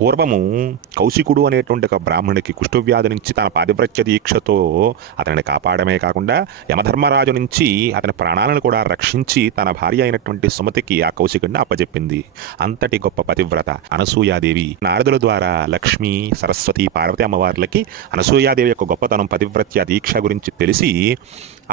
పూర్వము కౌశికుడు అనేటువంటి ఒక బ్రాహ్మణుడికి కుష్ఠవ్యాధి నుంచి తన పాతివ్రత్య దీక్షతో అతనిని కాపాడమే కాకుండా యమధర్మరాజు నుంచి అతని ప్రాణాలను కూడా రక్షించి తన భార్య అయినటువంటి సుమతికి ఆ కౌశికుడిని అప్పజెప్పింది. అంతటి గొప్ప పతివ్రత అనసూయాదేవి. నారదుల ద్వారా లక్ష్మి, సరస్వతి, పార్వతి అమ్మవార్లకి అనసూయాదేవి యొక్క గొప్పతనం, పతివ్రత్య దీక్ష గురించి తెలిసి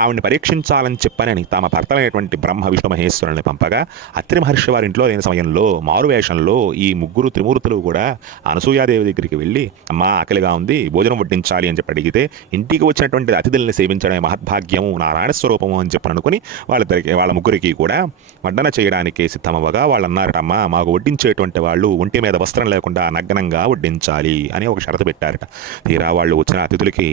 ఆవిడ్ని పరీక్షించాలని చెప్పనని తమ భర్తలైనటువంటి బ్రహ్మ, విష్ణు, మహేశ్వరుని పంపగా అత్రి మహర్షి వారి ఇంట్లో లేని సమయంలో మారువేషంలో ఈ ముగ్గురు త్రిమూర్తులు కూడా అనసూయాదేవి దగ్గరికి వెళ్ళి, అమ్మా ఆకలిగా ఉంది, భోజనం వడ్డించాలి అని చెప్పి అడిగితే, ఇంటికి వచ్చినటువంటి అతిథుల్ని సేవించడమే మహద్భాగ్యము, నారాయణ స్వరూపము అని చెప్పి అనుకుని వాళ్ళ ముగ్గురికి కూడా వడ్డన చేయడానికి సిద్ధమవ్వగా వాళ్ళు అన్నారట, అమ్మా మాకు వడ్డించేటువంటి వాళ్ళు ఒంటి మీద వస్త్రం లేకుండా నగ్నంగా వడ్డించాలి అని ఒక షరతు పెట్టారట. తీరా వాళ్ళు వచ్చిన అతిథులకి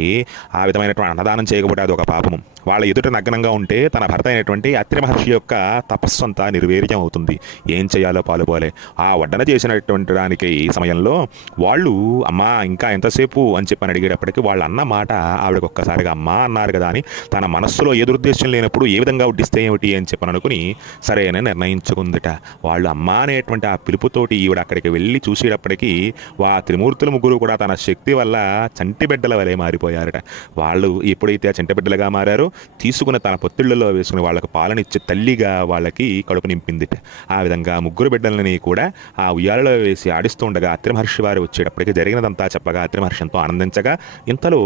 ఆ విధమైనటువంటి అన్నదానం చేయకపోతే అది ఒక పాపము. వాళ్ళ ఎదుట నగ్నంగా ఉంటే తన భర్త అయినటువంటి అత్రి మహర్షి యొక్క తపస్సు అంతా నిర్వీర్యం అవుతుంది. ఏం చేయాలో పాలుపోలే. ఆ వడ్డన చేసినటువంటి దానికి ఈ సమయంలో వాళ్ళు, అమ్మా ఇంకా ఎంతసేపు అని చెప్పని అడిగేటప్పటికి వాళ్ళు అన్న మాట ఆవిడకి ఒక్కసారిగా అమ్మా అన్నారు కదా అని తన మనస్సులో ఏ దురుద్దేశం లేనప్పుడు ఏ విధంగా వడ్డిస్తే ఏమిటి అని చెప్పని అనుకుని సరే అని నిర్ణయించుకుందిట. వాళ్ళు అమ్మా అనేటువంటి ఆ పిలుపుతోటి ఈవిడ అక్కడికి వెళ్ళి చూసేటప్పటికీ ఆ త్రిమూర్తుల ముగ్గురు కూడా తన శక్తి వల్ల చంటి బిడ్డల వలె మారిపోయారట. వాళ్ళు ఎప్పుడైతే ఆ చంటి బిడ్డలుగా మారారో తీసుకుని తన పొత్తిళ్లలో వేసుకుని వాళ్ళకు పాలనిచ్చే తల్లిగా వాళ్ళకి కడుపు నింపిందిట. ఆ విధంగా ముగ్గురు బిడ్డలని కూడా ఆ ఉయ్యాలలో వేసి ఆడిస్తూ ఉండగా అత్రి మహర్షి వారు వచ్చేటప్పటికి జరిగినదంతా చెప్పగా అత్రి మహర్షి ఎంతో ఆనందించగా ఇంతలో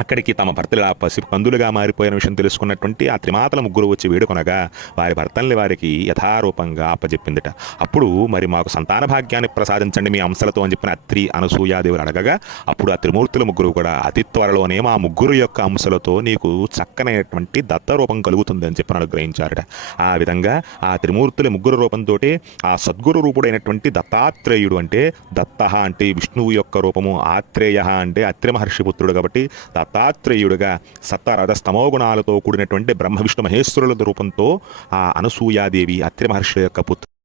అక్కడికి తమ భర్తలు ఆ పసి పందులుగా మారిపోయిన విషయం తెలుసుకున్నటువంటి ఆ త్రిమాతల ముగ్గురు వచ్చి వేడుకొనగా వారి భర్తల్ని వారికి యథారూపంగా అప్పచెప్పిందిట. అప్పుడు మరి మాకు సంతాన భాగ్యాన్ని ప్రసాదించండి మీ అంశలతో అని చెప్పిన అత్రి, అనసూయాదేవులు అడగగా అప్పుడు ఆ త్రిమూర్తుల ముగ్గురు కూడా అతి త్వరలోనే మా ముగ్గురు యొక్క అంశలతో నీకు చక్కనైనటువంటి దత్తరూపం కలుగుతుంది అని చెప్పి అనుగ్రహించారట. ఆ విధంగా ఆ త్రిమూర్తుల ముగ్గురు రూపంతో ఆ సద్గురు రూపుడైనటువంటి దత్తాత్రేయుడు, అంటే దత్త అంటే విష్ణువు యొక్క రూపము, ఆత్రేయ అంటే అత్రి మహర్షి పుత్రుడు కాబట్టి దత్తాత్రేయుడుగా సత్వరజ స్తమోగుణాలతో కూడినటువంటి బ్రహ్మ, విష్ణు, మహేశ్వరుల రూపంతో ఆ అనసూయాదేవి అత్రి మహర్షి యొక్క పుత్రుడు